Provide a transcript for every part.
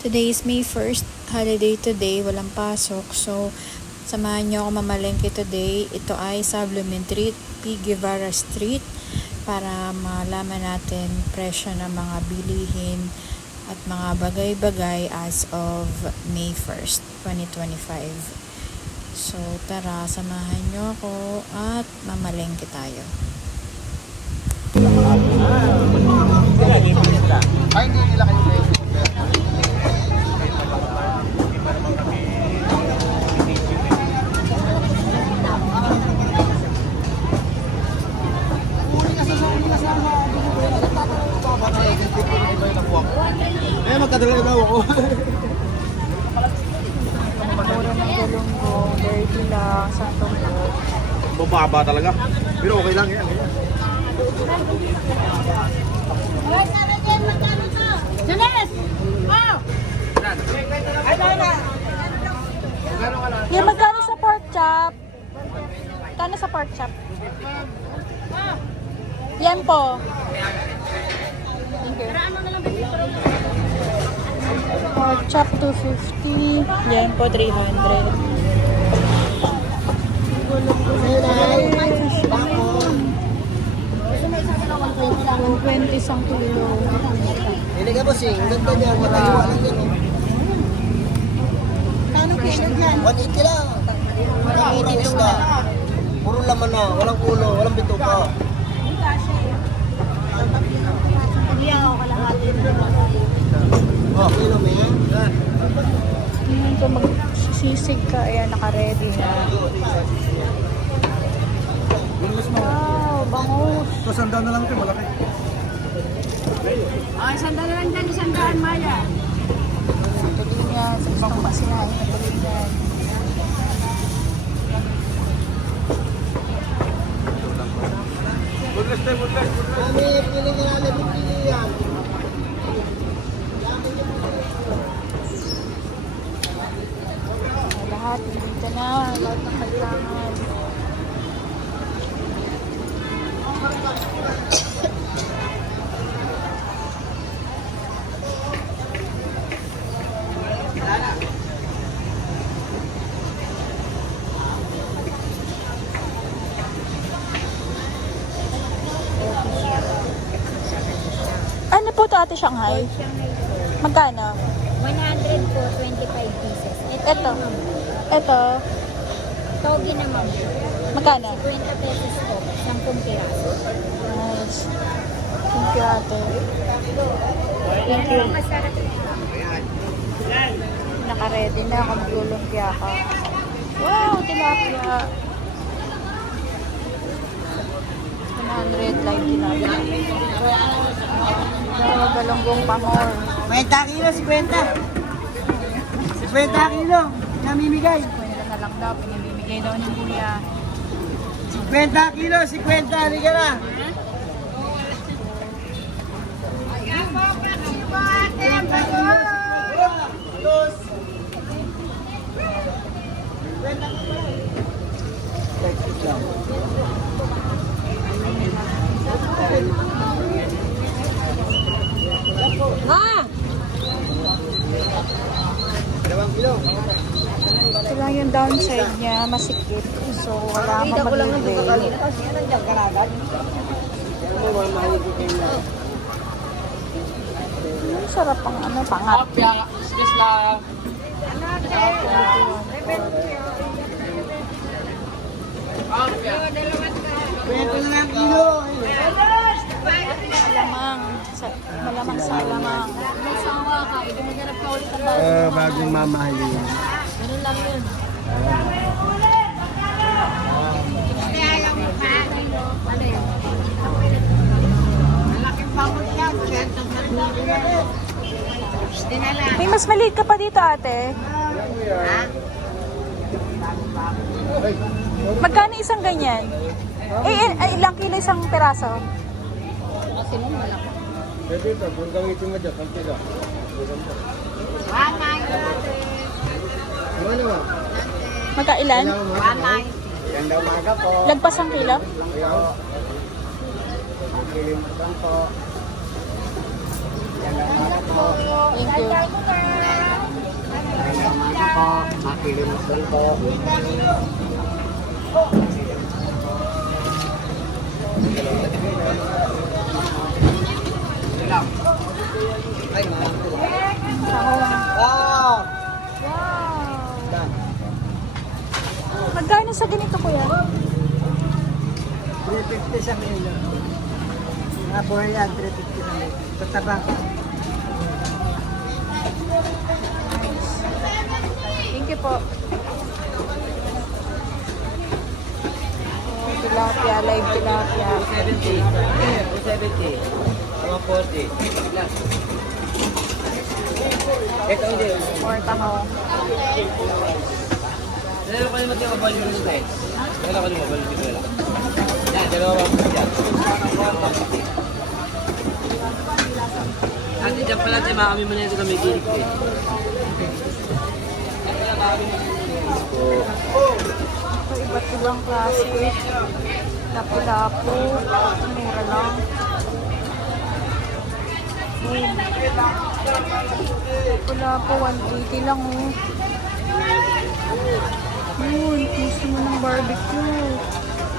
Today is May 1st, holiday today, walang pasok. So, samahan nyo ako mamalengke today. Ito ay Supplementary P. Guevara Street para malaman natin presyo ng mga bilihin at mga bagay-bagay as of May 1st, 2025. So, tara, samahan nyo ako at mamalengke tayo. Ay, hindi nila kayo kayo. Eh, magkadala daw ako. Mura ng galunggong, dirty lang, santong po. Bababa talaga. Pero okay lang yan. Janes! Oh! Yan, magkano sa pork chop? Magkano sa pork chop? Yan po. Pork chop 250. Yan po 300. 120 isang kilo. Hindi ka bossing. Ganda niya. Matayuwa lang yan. Kano kilo dyan? 180 lang. Murang isda. Puro laman na. Walang ulo. Walang bituka. Hindi ako kalahati. Oh, kilo mo yan. Ngayon ko magsisisig ka. Ayan, naka-ready na. Wow, bangus. So, sanda na lang ito. Malaki. Ay, sandal lang dyan. Sandaan, Maya. Tulingan. Sa isang masinahin na tulingan. Kami, pili ka namin. Pili yan. Lahat, dito na. Lahat ng kailangan. Ano po ito, Ate Shanghai? Magkano? 100 po, 25 pieces. Ito. Ito. Togi naman. Magkano? 20 pesos po, 10 piraso. Nice. Thank you, Ate. Thank you. Masarap. Naka-ready na ako, maglulumpia ka. Wow, tilapia. 100 like tilapia. Wow, galunggong pamor. 50 kilo, 50. 50 kilo. Namimigay. Kwenta na lang daw, pinibibigay daw ni Kuya. 50 kilo, 50. Halika na. Ah! Ito lang yung downside niya, masikip. So, wala akong magbibigay. Ang sarap ang ano, pangat. Malamang sa alamang. Sawa ka, hindi maghanap ka ulit ang bago. Bagong mamahalin. Ganun lang yun. Ano yun? Malaking bangon yan. Dinala. May mas maliit ka pa dito, ate. Magkano isang ganyan? Ilang kilo isang peraso? Kasi nung malaki. Pwede ito, kung gamitin mo dyan, kanti ka. Wanay. Ano naman? Magkailan? Wanay. Yan daw maga po. Lagpas ang kilo? Ayaw. Magkilimutan po. Yan daw maga po. Thank you. Kilimutan pa. Ay, mahal ko. Ah! Wow! Magkano sa ganito, kuya? 350 sa kilo. Mga buhay yan, 350 sa kilo. Tataba. Thank you po. Oh, tilapia, live tilapia. 270. 270. Mga 40. Ito hindi. Or taho. Dalawa ko naman yung mobile yung guys. Dalawa ko yung mobile yung wala. Yan, dalawa ko yan. Ate, dyan pala tayo, makakami mo na ito na may gilig ko eh. Ito, iba't ibang klase. Lapu-lapu. Mura lang. Lapu-lapu, 180 lang oh. Yun, gusto mo ng barbecue.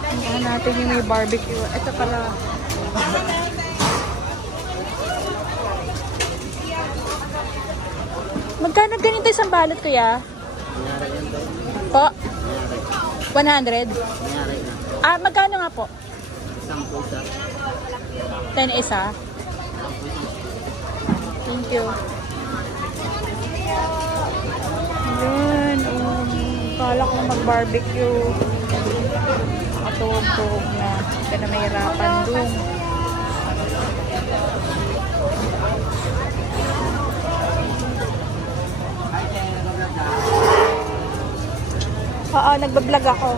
Tingnan natin yung may barbecue. Ito pala. Magkano ganito isang balot, kuya? Po? 100? Ah, magkano nga po? 10 isa? Thank you. Yun, kala ko mag-barbecue. Nakatuhog-tuhog na. Ito na may hirapan dun. Oo, nagbablog ako.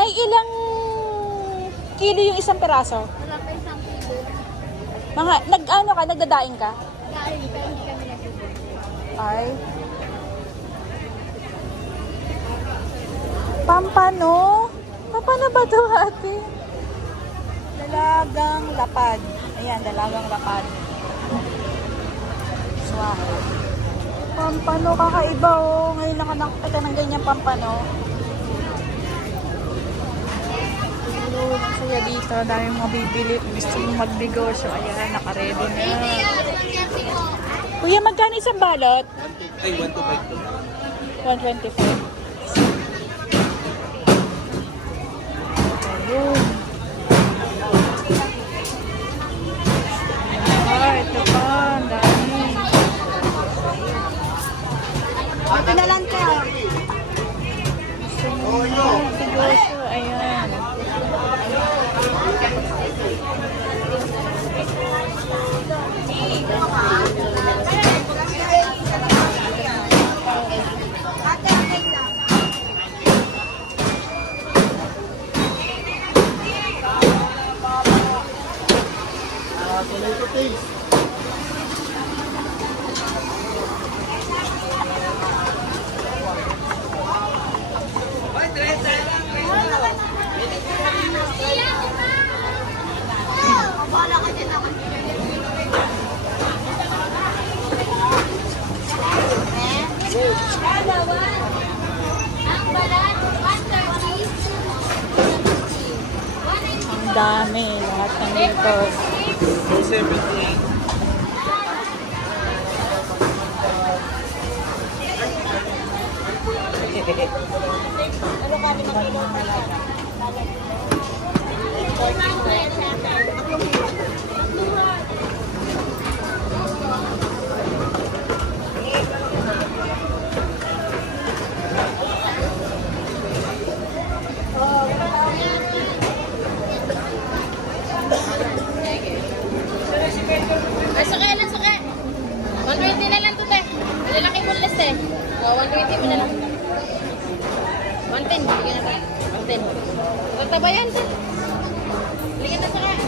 Ilang kilo yung isang peraso? Wala pa isang kilo. Mga, nag-ano ka? Nagdadaing ka? Dahil pa hindi kami nagsusunod. Ay. Pampano? Pampano ba ito, ate? Dalagang lapad. Ayan, dalagang lapad. Swak. Pampano, kakaiba oh. Ngayon lang nakakita ng ganyan pampano. Kaya dito, dami mga bibili. Gusto mong magnegosyo. Ayan, nakaredy na. Kuya, magkano isang balot? Ay, 125 to. 125. Ayun. Ah, ito pa. Ang dami. Pinalan ka. Gusto mo magnegosyo. Ayan. Tomato paste. Ang dami. Lahat ng dito. 270. Ay, sakay lang, sakay. 120 na lang to, te. Malalaki mo list, eh. O, 120 mo na lang. 110, bigyan na tayo. 110. Tatabayan, te. Bigyan na, sakay.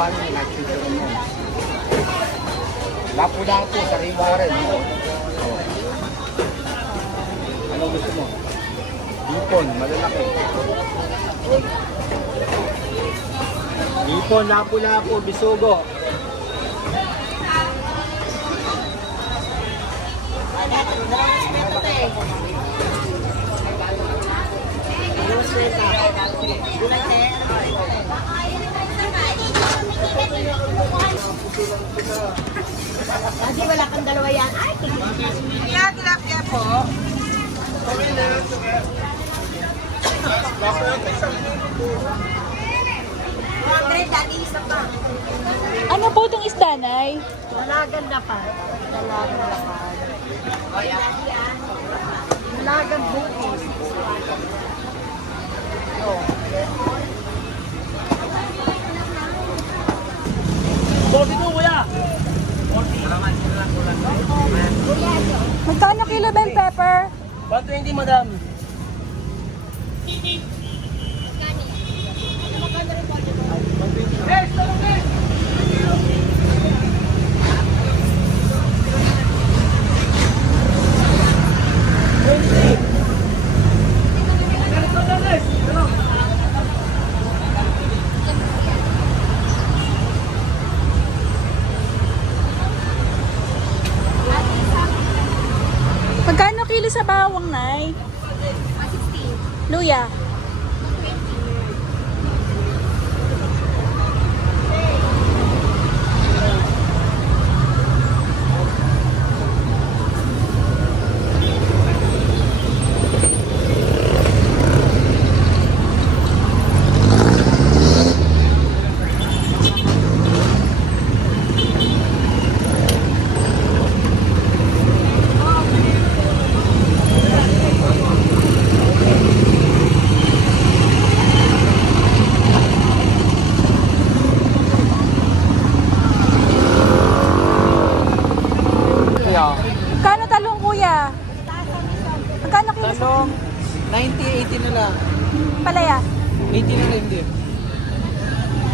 Taiwan, nag-picture mo. Lapu-lapu, sariwa rin. Oh. Ano gusto mo? Hipon, malalaki. Hipon, lapu-lapu, bisugo. Kasi wala kang dalawa yan. Ay, Tilapia po. Ano po itong isda, Nay? dalagan na pa. Dalagan na pa. Dalagan bukos. Magkano kilo bell pepper? 120, madam. Magkano kilo sa bawang, Nay? 160. Luya? Magkano talong, kuya? Magkano kilo sa Talong, 90, 80 na lang. palaya? 80 na lang din.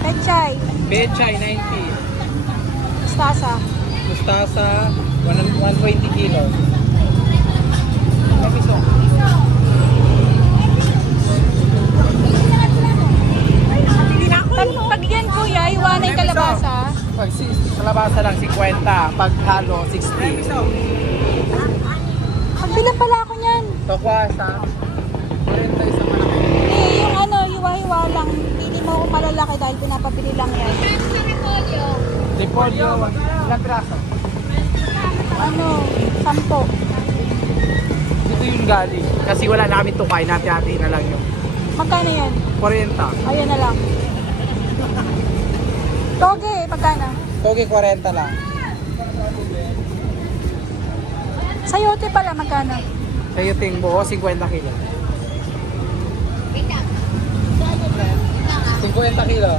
Pechay? Bechay, 90. Mustasa? Mustasa, 120 kilo. Piso. Pag yan, kuya, iwanay kalabasa. Pag kalabasa lang, 50. Pag halo, 60. Pagbilang pala ako niyan. Takwasa, 40 isang malaki. Eh, yung ano, hiwa-hiwa lang. Hindi mo ako malalaki dahil pinapabili lang yan. Repolyo, ilang piraso? Ano, 10. Ito yung galing. Kasi wala na kami tukay, natin na lang yung Magkano yan? 40. Ayun na lang. Toge, magkano? Toge 40 lang. Sayote pala, magkano? Sa'yo ting buo, 50 kilo. 50 kilo.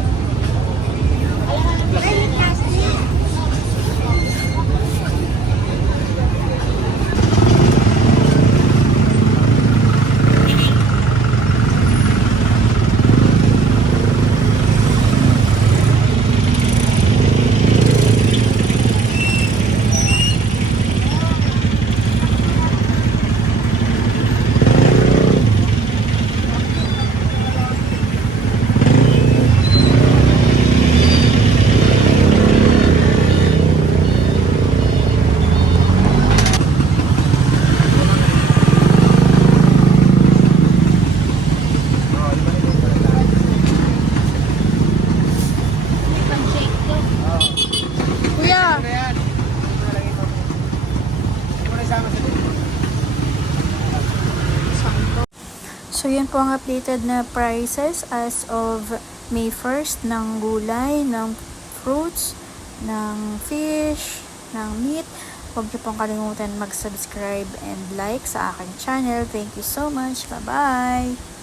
Kuya, so yun po ang updated na prices as of May 1st ng gulay, ng fruits, ng fish, ng meat. Huwag niyo pong kalimutan mag-subscribe and like sa aking channel. Thank you so much. Bye-bye!